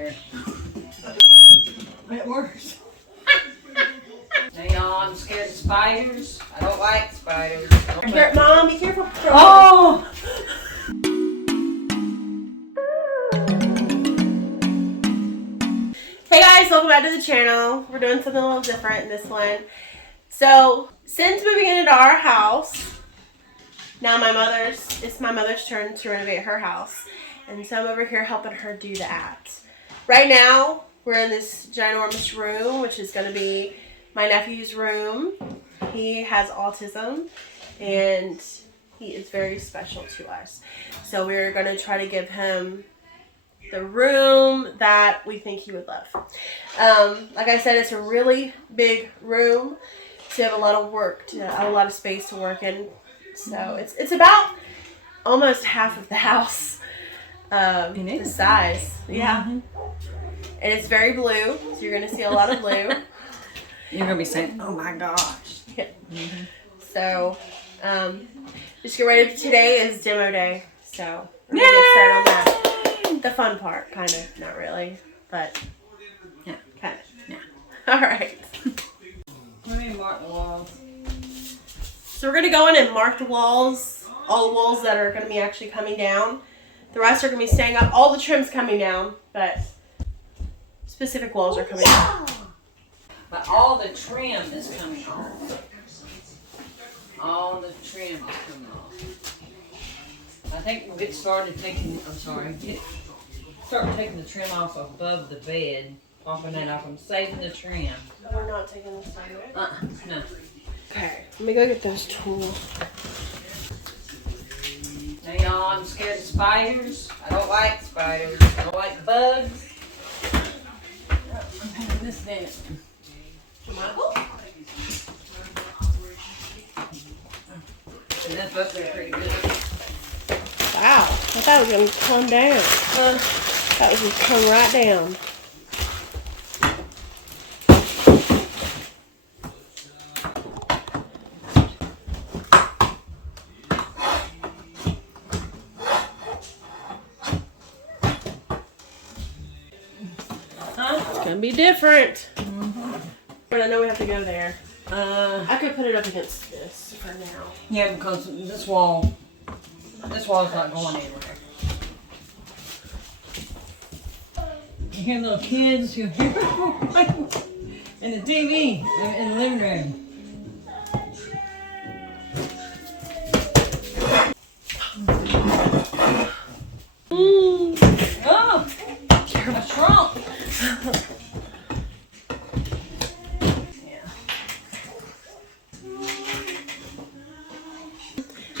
scared. It works. Now y'all, I'm scared of spiders. I don't like spiders. Mom, be careful. Oh! Hey guys, welcome back to the channel. We're doing something a little different in this one. So, since moving into our house, now it's my mother's turn to renovate her house. And so I'm over here helping her do that. Right now, we're in this ginormous room, which is going to be my nephew's room. He has autism, and he is very special to us. So we're going to try to give him the room that we think he would love. Like I said, it's a really big room, so you have a lot of a lot of space to work in. So it's about almost half of the house, the size. Yeah. Mm-hmm. And it's very blue, so you're going to see a lot of blue. You're going to be saying, oh my gosh. Yeah. Mm-hmm. So, just get ready. Today is demo day, so we're going to get started on that. The fun part, kind of. Not really, but yeah, kind of. Yeah. All right. We're going to mark the walls. So we're going to go in and mark the walls, all the walls that are going to be actually coming down. The rest are going to be staying up. All the trim's coming down, but specific walls are coming down. But all the trim is coming off. All the trim is coming off. I think we'll get started taking, start taking the trim off above the bed. Popping that off. I'm saving the trim. We're not taking this down, right? No. Okay, let me go get those tools. Now y'all, I'm scared of spiders. I don't like spiders. I don't like bugs. I'm putting this down. Michael? And that's up there pretty good. Wow, I thought it was going to come down. That was just come right down. It's going to be different. Mm-hmm. But I know we have to go there. I could put it up against this for now. Yeah, because this wall's not going anywhere. You hear little kids, you hear in the TV, in the living room. Oh, a trunk.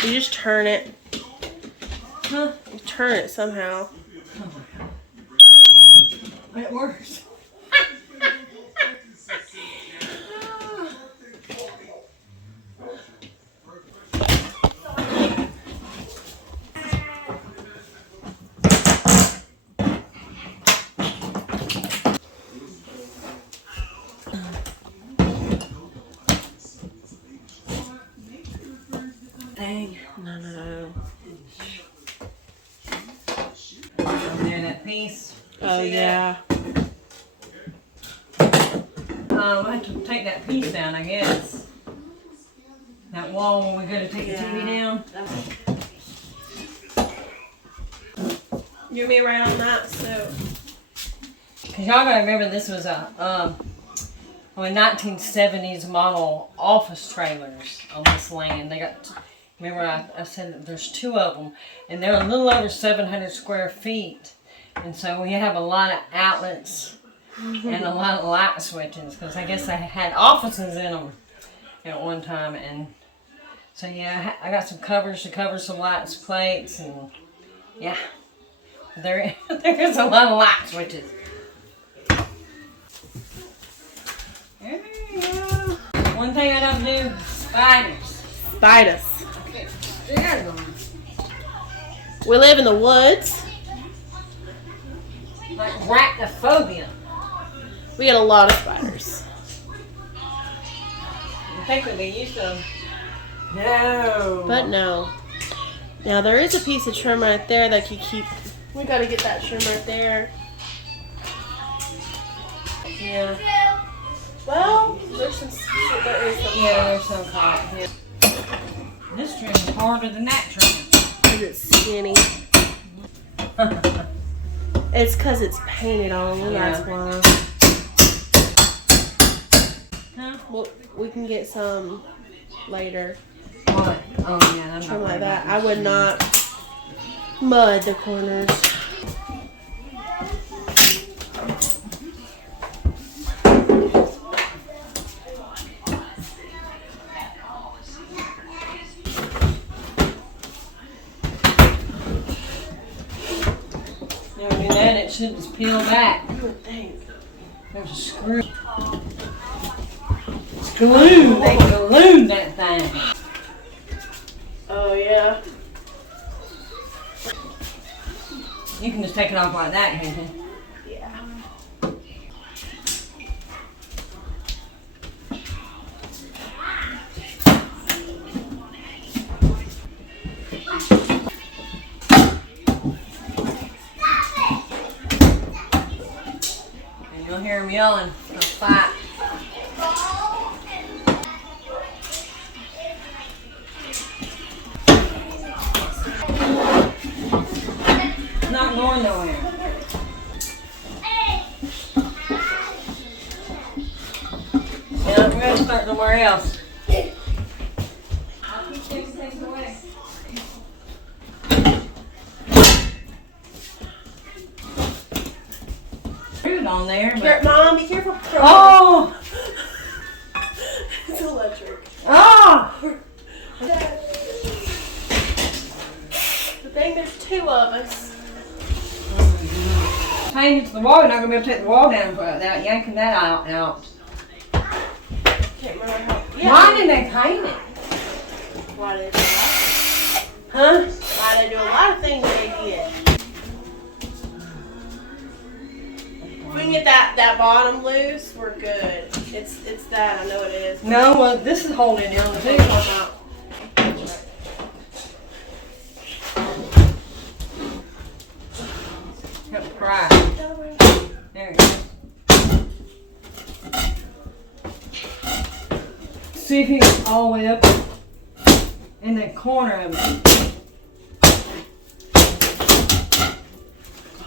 You just turn it. Huh? You turn it somehow. It works. Dang. No. Over there, that piece. Oh, yeah. I have to take that piece down, I guess. That wall when we go to take the TV down. You and me right on that, so. Cause y'all gotta remember this was a 1970s model office trailers on this land. They got, remember I said that there's two of them, and they're a little over 700 square feet, and so we have a lot of outlets and a lot of light switches, because I guess they had offices in them at one time, and so yeah, I got some covers to cover some lights, plates, and yeah, there's a lot of light switches. There you go. One thing I don't do, spiders. Spiders. Okay, there them. We live in the woods. Like arachnophobia. We get a lot of spiders. You think we'd be used to them? No. But no. Now there is a piece of trim right there that you keep. We gotta get that trim right there. Yeah. Well, there's some. There is some. Yeah, there's some caught here. This trim is harder than that trim. Because it's skinny. It's because it's painted on, and that's why. Huh? Well, we can get some later. What? Oh, yeah, I'm Something not like that. I would not mud the corners. You know, do that, it should just peel back. I would think. There's a screw. It's glued. They glued that thing. Oh, yeah. You can just take it off like that, can't you? Yeah. And you'll hear them yelling. They'll fight. Not going nowhere. Yeah, we're gonna start somewhere else. I'll keep taking things away. Fruit on there, but Mom, be careful. oh, It's electric. oh. The thing, there's two of us. Hanging to the wall, you're not gonna be able to take the wall down without yanking that out. Can't remember how. Why did they paint it? Why did they do that? Huh? Why they do a lot of things they did. If we can get that bottom loose, we're good. It's that, I know it is. No, well, this is holding it on the too. Help cry. There you go. See if you get all the way up in the corner of it.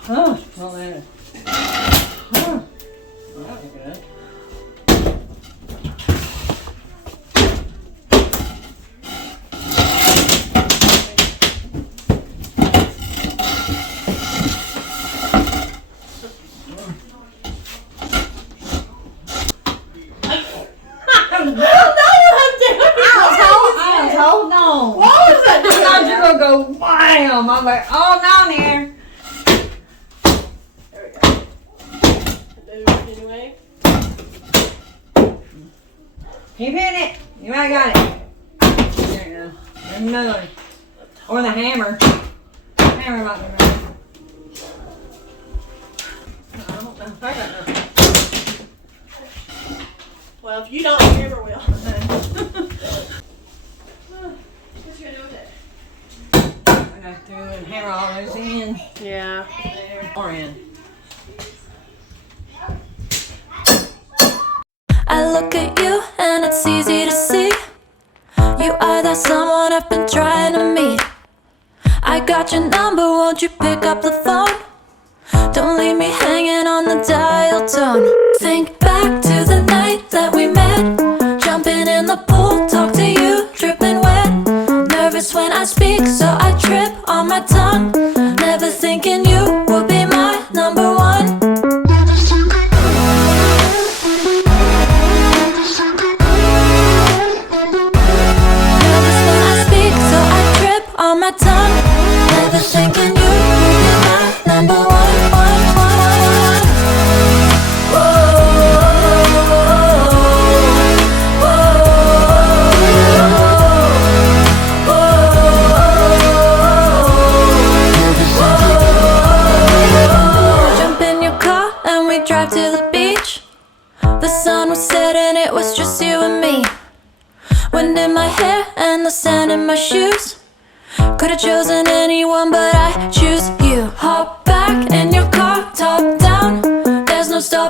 Huh? Well, there. Huh? Well, that was good. I was holding on. What was that? I thought you were gonna go wham. I'm like, oh, down there. There we go. Move anyway. Keep hitting it. You might got it. There you go. There's another one. Or the hammer. Hammer might be right. I don't know if I got nothing. Well, if you don't, the hammer will. What you gonna do with it? I got through and hammer all those in. Yeah. There. Or in. I look at you and it's easy to see. You are that someone I've been trying to meet. I got your number, won't you pick up the phone? Don't leave me hanging on the dial tone. Think back to the night that we met. Jumping in the pool, talk to you, dripping wet. Nervous when I speak, so I trip on my tongue. Never thinking you would be my number one. Nervous when I speak, so I trip on my tongue. Never thinking you would be my number one. Jump in your car and we drive to the beach. The sun was setting, it was just you and me. Wind in my hair and the sand in my shoes. Could've chosen anyone, but I choose you. Hop back in your car, top down. There's no stop.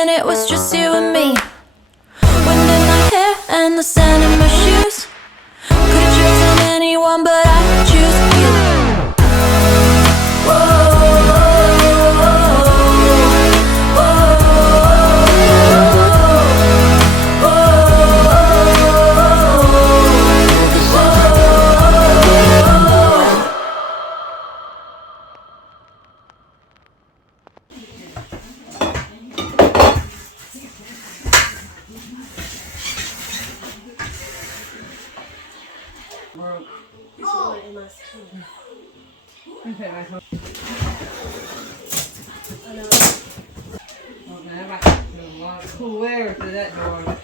when it was just you and me. Wind in my hair and the sand in my shoes. Could've chosen anyone, but I choose you. Cool air through that door.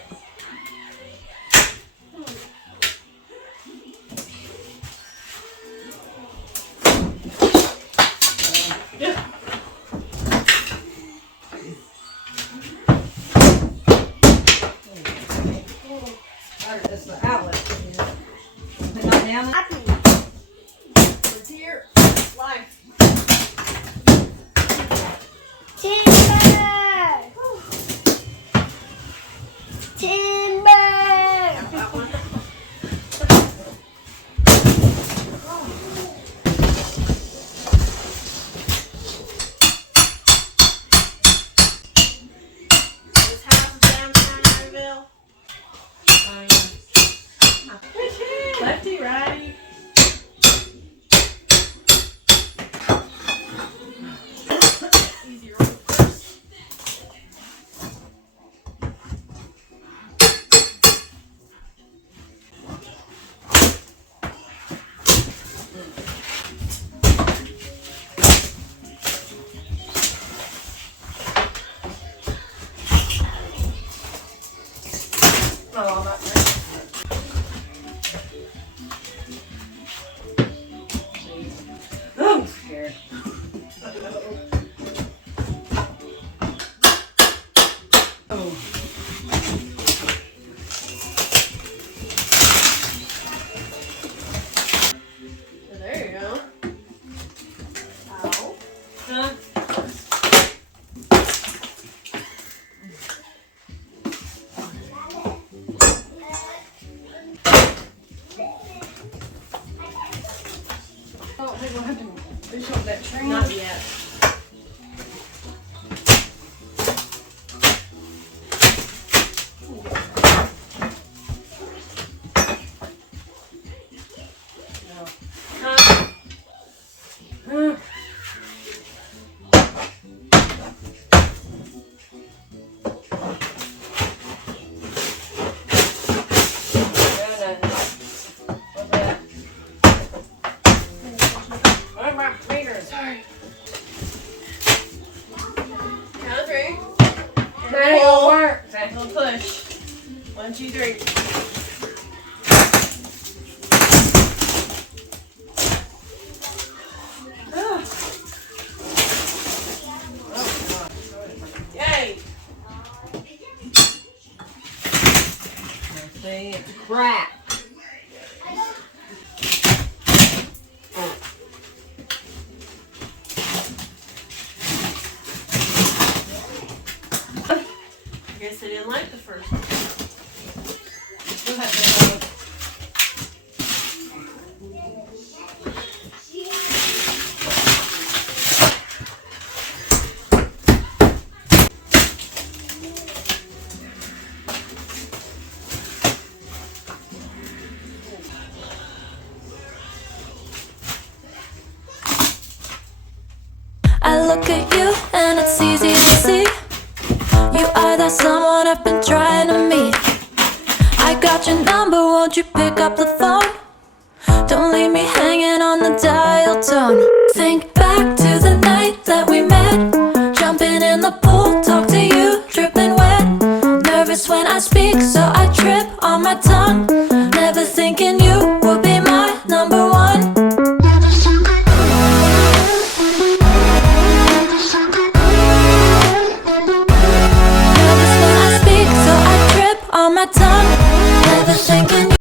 That's the outlet. Put that down. It's here. Live. This house is downtown Maryville. Oh, yeah. Lefty, righty. Easier on the first. Oh, I'm not ready. Oh, I'm scared. Oh. There you go. Ow. Huh? I don't think we'll have to finish up that train. Not yet. Sorry. Count of three. That ain't gonna work. Little push. 1, 2, 3. Yay! See, it's crap. I guess I didn't like the first one. We'll have to I look at you and it's easy to see. You are that someone I've been trying to meet. I got your number, won't you pick up the phone? Don't leave me hanging on the dial tone. Think back to the night that we met. Jumping in the pool, talk to you, dripping wet. Nervous when I speak, so I trip on my tongue. Never thinking